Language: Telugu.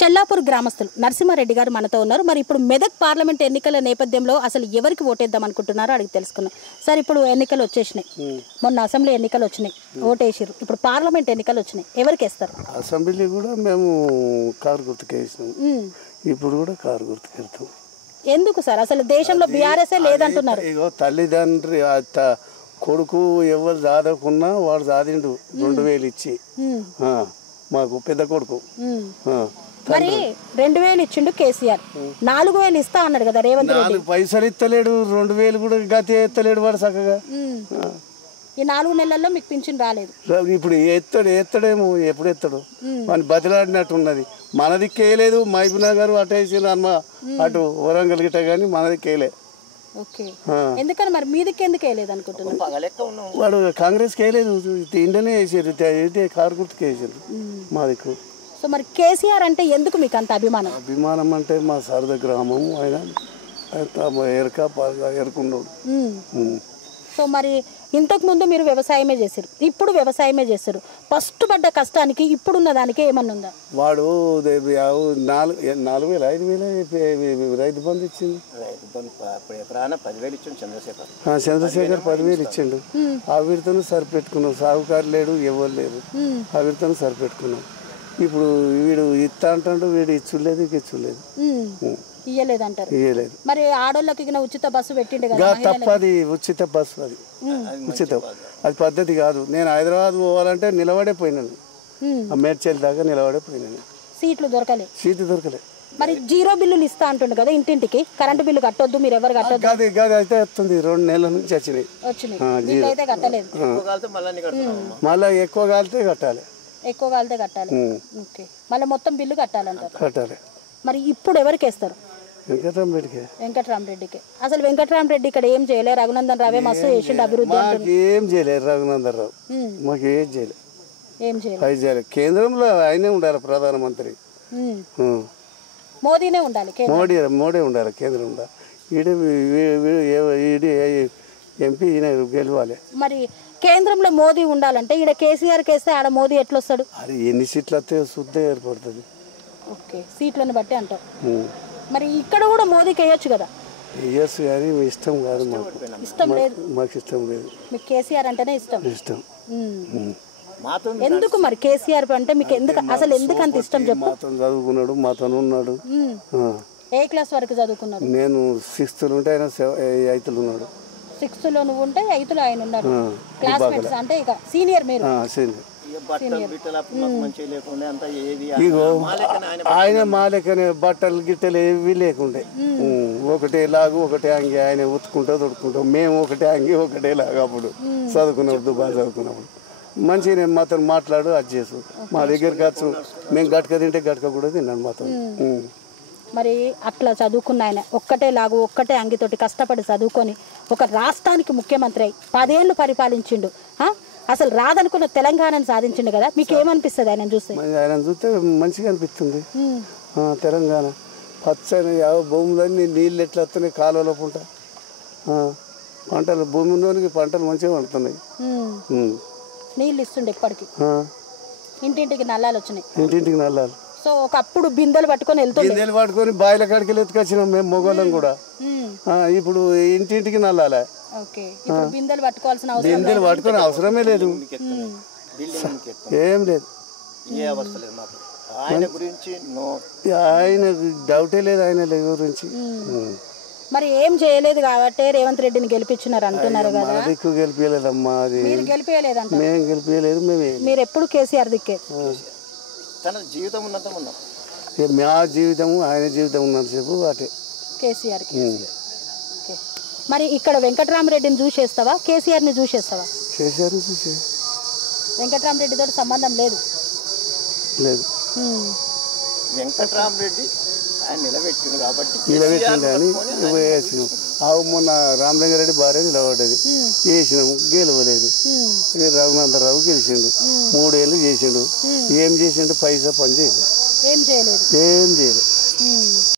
చెల్లాపూర్ గ్రామస్తులు నరసింహారెడ్డి గారు మనతో ఉన్నారు. మరి ఇప్పుడు మెదక్ పార్లమెంట్ ఎన్నికల నేపథ్యంలో అసలు ఎవరికి ఓటేద్దాం అనుకుంటున్నారో అడిగి తెలుసుకున్నాం. సార్, ఇప్పుడు ఎన్నికలు వచ్చేసినాయి, మొన్న అసెంబ్లీ ఎన్నికలు వచ్చినాయి, ఓటేసారు. ఇప్పుడు పార్లమెంట్ ఎన్నికలు వచ్చినాయి, ఎవరికి వేస్తారు? అసెంబ్లీ కూడా మేము కారు గుర్తుకు వేసినాం, ఇప్పుడు కూడా కారు గుర్తుకు వెళ్తాం. ఎందుకు సార్? అసలు దేశంలో బీఆర్ఎస్ లేదంటున్నారు. ఇగో తల్లిదండ్రి కొడుకు ఎవరు చదవకున్నా వాడు చదివిండు 2000 ఇచ్చి, మాకు పెద్ద కొడుకు. మరి 2000 ఇచ్చిండు కేసీఆర్, 4000 ఇస్తా అన్నాడు కదా రేవంత్ రెడ్డి. పైసలు ఇస్తలేడు, 2000 కూడా గతి ఎత్తలేడు వాడు చక్కగా. ఈ 4 నెలల్లో మీకు పింఛన్ రాలేదు. ఇప్పుడు ఎత్తడేమో, ఎప్పుడు ఎత్తాడు మన బతిలాడినట్టు ఉన్నది. మనది కేలేదు, మహబూబ్ నగర్ అటు వేసిన అమ్మ అటు వరంగల్ గిట్ట కానీ మనది కేలే. ఓకే, ఎందుకని మరి మీదికి ఎందుకు వేయలేదు అనుకుంటున్నాను? వాడు కాంగ్రెస్ కేలేదు, ఇండియనే వేసారు, కారు గుర్తుకు వేసారు మా దిక్కు. సో మరి కేసీఆర్ అంటే ఎందుకు మీకు అంత అభిమానం? అభిమానం అంటే మా సరద గ్రామం, ఆయన ఎరుకున్నాడు. సో మరి ఇంతకు ముందు మీరు వ్యవసాయమే చేశారు, ఇప్పుడు వ్యవసాయమే చేస్తారు. ఫస్ట్ పడ్డ కష్టానికి ఇప్పుడున్న దానికి ఏమన్నా ఉందా? వాడు 4,000 5,000 రైతు బంధు ఇచ్చింది. చంద్రశేఖర్ 10,000 ఇచ్చిండు. ఆ వీరితో సరిపెట్టుకున్నాం, సాగుకారు లేడు, ఎవరు లేరు, ఆ వీరితో సరిపెట్టుకున్నాం. ఇప్పుడు వీడు ఇస్తా అంటాడు, వీడు ఇచ్చులేదు, ఇచ్చులేదు, ఇయ్యలేదు అంటారు. ఇయ్యలేదు. మరి ఆడోళ్ళకి ఉచిత బస్సు పెట్టిండే కదా, తప్పది. ఉచిత బస్సు అది ఉచితం, అది పద్ధతి కాదు. నేను హైదరాబాద్ పోవాలంటే నిలబడే పోయినాను, మేడ్చల్ దాకా నిలబడే పోయినాను. సీట్లు దొరకలేదు, సీట్లు దొరకలేదు. మరి జీరో బిల్లులు ఇస్తా అంటుండే కదా ఇంటింటికి, కరెంటు బిల్లు కట్టొద్దు, మీరు ఎవరు కట్టొద్దు. గది అయితే వస్తుంది, 2 నెలల నుంచి వచ్చినాయి. అయితే కట్టలేదు, మళ్ళీ ఎక్కువ కాలితే కట్టాలి, ఎక్కువ కాలితే కట్టాలి. ఓకే, మళ్ళీ మొత్తం బిల్లు కట్టాలంటారు. కట్టాలి. మరి ఇప్పుడు ఎవరికి వేస్తారు? వెంకటరామరెడ్డికి. అసలు వెంకటరామరెడ్డి ఇక్కడ ఏం చేయలే, రఘునందన్ రావే మస్తు చేసిండు అభివృద్ధి. ఏం చేయలేదు రఘునందన్ రావు, మాకు ఏం చేయలేదు. కేంద్రంలో ఆయనే ఉండాలి ప్రధానమంత్రి, మోదీనే ఉండాలి, మోడీ ఉండాలి కేంద్రంలో. ఎంపీ గెలవాలి. మరి కేంద్రంలో మోదీ ఉండాలంటే ఈడ కేసీఆర్ కేస్తే ఆడ మోదీ ఎట్లా వస్తాడు? అది ఎన్ని సీట్లు వస్తే శుద్ధ ఏర్పడుతుంది. ఓకే, సీట్లను బట్టి అంటారు. మరి ఇక్కడ కూడా మోదీకి వేయొచ్చు కదా? వేయచ్చు, కానీ ఇష్టం కాదు మాకు. ఇష్టం లేదు, మాకు ఇష్టం లేదు. మీకు కేసీఆర్ అంటేనే ఇష్టం. ఇష్టం ఎందుకు మరి కేసీఆర్ అంటే మీకు ఎందుకు, అసలు ఎందుకు అంత ఇష్టం చెప్పు? మాతో చదువుకున్నాడు, మాతో ఉన్నాడు. ఏ క్లాస్ వరకు చదువుకున్నాడు? నేను 6th ఉంటే ఆయన 8th ఉన్నాడు. 6th లో నువ్వు ఉంటే 8th లో ఆయన ఉన్నాడు. క్లాస్మేట్స్ అంటే ఇక సీనియర్ మీరు. ఇగో ఆయన మా లెక్కనే బట్టలు గిట్టలు ఏవి లేకుండే, ఒకటే లాగు ఒకటే అంగి, ఆయన ఉతుకుంటా తొడుకుంటాం. మేము ఒకటే అంగి ఒకటే లాగా అప్పుడు చదువుకున్నప్పుడు, బాగా చదువుకున్నప్పుడు. మంచిగా మాతో మాట్లాడు, అది చేసు. మా దగ్గరికి వచ్చు, మేము గట్క తింటే గట్క కూడా తిన్నాను మాతో. మరి అట్లా చదువుకున్న ఆయన ఒక్కటే లాగు ఒక్కటే అంగితోటి కష్టపడి చదువుకొని ఒక రాష్ట్రానికి ముఖ్యమంత్రి అయి 10 ఏళ్ళు పరిపాలించిండు. అసలు రాదనుకున్న తెలంగాణను సాధించిండు కదా, మీకు ఏమనిపిస్తుంది ఆయన చూస్తే? ఆయన చూస్తే మంచిగా అనిపిస్తుంది. తెలంగాణ పచ్చని భూములన్నీ నీళ్ళు ఎట్లా వస్తున్నాయి, కాలువలో పుంట పంటలు, భూమిలోనికి పంటలు మంచిగా పండుతున్నాయి. నీళ్ళు ఇస్తుండే ఇప్పటికి, ఇంటింటికి నల్లాలు వచ్చినాయి. ఇంటింటికి నల్లాలు. సో ఒకప్పుడు బిందెలు పట్టుకొని బిందెలు పట్టుకొని బాయిల కాడికి ఎత్తుకొచ్చినాం మేము మొగోళ్ళం కూడా. ఇప్పుడు ఇంటింటికి నల్లాలే. బిందెలు పట్టుకోవాల్సిన బిందెలు పట్టుకునే అవసరమే లేదు, ఏం లేదు. ఆయన డౌటే లేదు ఆయన గురించి. మరి ఏం చేయలేదు కాబట్టి రేవంత్ రెడ్డిని గెలిపించినారు అంటున్నారు కదా. దిక్కు గెలిపించలేదమ్మా, అది గెలిపించలేదంట. మేము గెలిపించలేదు. మీరు ఎప్పుడు కేసీఆర్ దిక్కే. తన జీవితం ఉన్నంత మా జీవితము ఆయన జీవితం ఉన్నంత సేపు అటే కేసీఆర్కి. మరి ఇక్కడ వెంకటరామరెడ్డిని చూసేస్తావా, కేసీఆర్ని చూసేస్తావా? కేసీఆర్ని చూసే. వెంకటరామరెడ్డితో సంబంధం లేదు. వెంకటరామరెడ్డి ఆయన నిలబెట్టిండు కాబట్టి నిలబెట్టిండు కానీ వేసినాం. మొన్న రామలింగారెడ్డి భార్య నిలబడ్డది, వేసినాము, గెలవలేదు. రఘునందరావు గెలిచిండు, 3 ఏళ్ళు చేసిండు. ఏం చేసిండు? పైసా పని చేయలేదు, ఏం చేయలేదు.